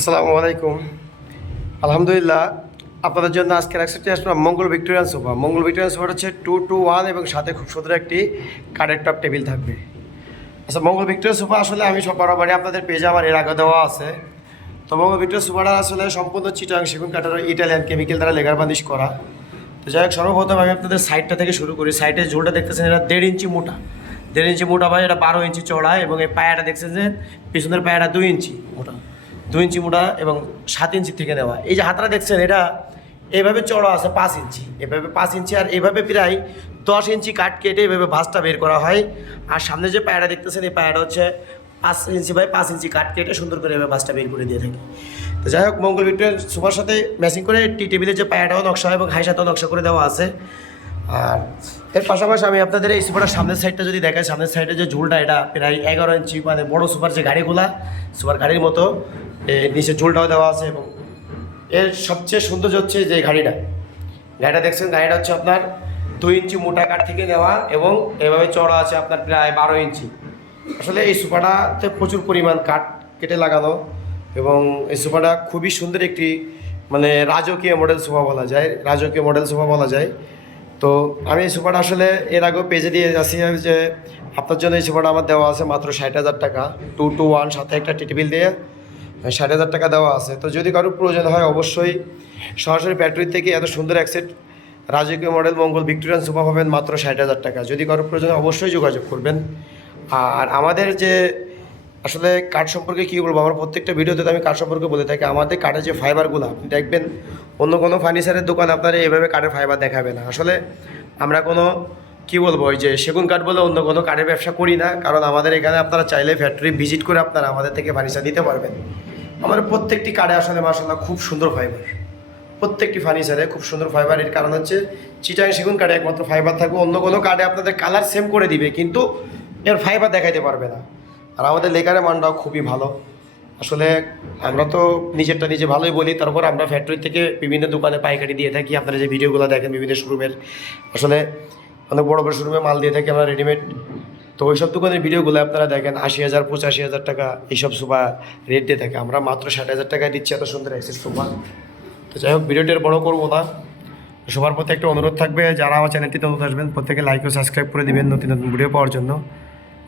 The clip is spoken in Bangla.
আসসালামু আলাইকুম। আলহামদুলিল্লাহ, আপনাদের জন্য আজকের একসাথে আসলাম Mangal Victorian sofa. Mangal Victorian সোফাটা হচ্ছে টু টু ওয়ান এবং সাথে খুব সুন্দর একটি কাঠের টপ টেবিল থাকবে। আচ্ছা মঙ্গল ভিক্টোরিয়ান সোফা আসলে আমি সব বরাবরই আপনাদের পেজে আমার এর আগে দেওয়া আছে। তো মঙ্গল ভিক্টোরিয়ান সোফাটা আসলে সম্পূর্ণ চিটাং সেগুন কাঠের ইটালিয়ান কেমিক্যাল দ্বারা লেগার বানিশ করা। তো যাই হোক, সর্বপ্রথম আমি আপনাদের সাইডটা থেকে শুরু করি। সাইডের ঝোলটা দেখতেছেন, এটা দেড় ইঞ্চি মোটা। দেড় ইঞ্চি মোটা ভাই, এটা বারো ইঞ্চি চড়া এবং এই পায়াটা দেখছেন যে পিছনের পায়াটা দুই ইঞ্চি মোটা। দুই ইঞ্চি মোটা এবং সাত ইঞ্চি থেকে নেওয়া। এই যে হাতটা দেখছেন, এটা এভাবে চড়া আছে পাঁচ ইঞ্চি। এভাবে পাঁচ ইঞ্চি আর এভাবে প্রায় দশ ইঞ্চি কাট কেটে এভাবে ভাঁজটা বের করা হয়। আর সামনে যে পায়রা দেখতেছেন, এই পায়াটা হচ্ছে পাঁচ ইঞ্চি বাই পাঁচ ইঞ্চি কাট কেটে সুন্দর করে এভাবে ভাঁজটা বের করে দিয়ে থাকি। তো যাই হোক, মঙ্গল ভিক্টোরিয়ার সুপার সাথে ম্যাচিং করে টি টেবিলের যে পায়াটাও নকশা এবং হাইসাটাও নকশা করে দেওয়া আছে। আর এর পাশাপাশি আমি আপনাদের এই সুপারটার সামনের সাইডটা যদি দেখাই, সামনের সাইডে যে ঝুলটা, এটা প্রায় এগারো ইঞ্চি মানে বড় সুপার যে গাড়িগুলা, সুপার গাড়ির মতো নিচে ঝুলটাও দেওয়া আছে এবং এর সবচেয়ে সৌন্দর্য হচ্ছে যে গাড়িটা। গাড়িটা দেখছেন, গাড়িটা হচ্ছে আপনার দুই ইঞ্চি মোটা কাঠ থেকে দেওয়া এবং এভাবে চড়া আছে আপনার প্রায় বারো ইঞ্চি আসলে এই সোফাটাতে প্রচুর পরিমাণ কাঠ কেটে লাগানো এবং এই সোফাটা খুবই সুন্দর একটি মানে রাজকীয় মডেল সোফা বলা যায়, রাজকীয় মডেল সোফা বলা যায়। তো আমি এই সোফাটা আসলে এর আগেও পেজে দিয়ে যাচ্ছি যে আপনার জন্য এই সোফাটা আমার দেওয়া আছে মাত্র ষাট হাজার টাকা। টু টু ওয়ান সাথে একটা টেবিল দিয়ে ষাট হাজার টাকা দেওয়া আছে। তো যদি কারোর প্রয়োজন হয়, অবশ্যই সরাসরি ব্যাটারি থেকে এত সুন্দর অ্যাক্সেট রাজকীয় মডেল মঙ্গল ভিক্টোরিয়ান সোফা পাবেন মাত্র ষাট হাজার টাকা। যদি কারোর প্রয়োজন অবশ্যই যোগাযোগ করবেন। আর আমাদের যে আসলে কাঠ সম্পর্কে কী বলব? আমার প্রত্যেকটা ভিডিওতে আমি কাঠ সম্পর্কে বলে থাকি। আমাদের কাঠের যে ফাইবারগুলো আপনি দেখবেন অন্য কোনো ফার্নিচারের দোকান আপনারা এভাবে কাঠের ফাইবার দেখাবে না। আসলে আমরা কোনো, কি বলব, ওই যে সেগুন কাঠ বলে অন্য কোনো কাঠের ব্যবসা করি না। কারণ আমাদের এখানে আপনারা চাইলে ফ্যাক্টরি ভিজিট করে আপনারা আমাদের থেকে ফার্নিচার নিতে পারবেন। আমাদের প্রত্যেকটি কাঠে আসলে মাসাল্লাহ খুব সুন্দর ফাইবার প্রত্যেকটি ফার্নিচারে খুব সুন্দর ফাইবার এর কারণ হচ্ছে চিটাং সেগুন কাঠে একমাত্র ফাইবার থাকবে। অন্য কোনো কাঠে আপনাদের কালার সেম করে দিবে, কিন্তু এর ফাইবার দেখাইতে পারবে না। আর আমাদের লেকারের মানটাও খুবই ভালো। আসলে আমরা তো নিজেরটা নিজে ভালোই বলি, তারপর আমরা ফ্যাক্টরি থেকে বিভিন্ন দোকানে পাইকারি দিয়ে থাকি। আপনারা যে ভিডিওগুলো দেখেন, বিভিন্ন শোরুমের আসলে অনেক বড় বড় শোরুমে মাল দিয়ে থাকি আমরা রেডিমেড তো ওইসব দোকানের ভিডিওগুলো আপনারা দেখেন, আশি হাজার, পঁচাশি হাজার টাকা এইসব সোফা রেট দিয়ে থাকে। আমরা মাত্র ষাট হাজার টাকায় দিচ্ছি এত সুন্দর অ্যাক্সেস সোফা। তো যাই হোক, ভিডিওটি আর বড় করব না। সবার প্রতি একটা অনুরোধ থাকবে, যারা আমার চ্যানেলটিতে নতুন আসবেন, প্রত্যেকে লাইক ও সাবস্ক্রাইব করে দিবেন নতুন নতুন ভিডিও পাওয়ার জন্য।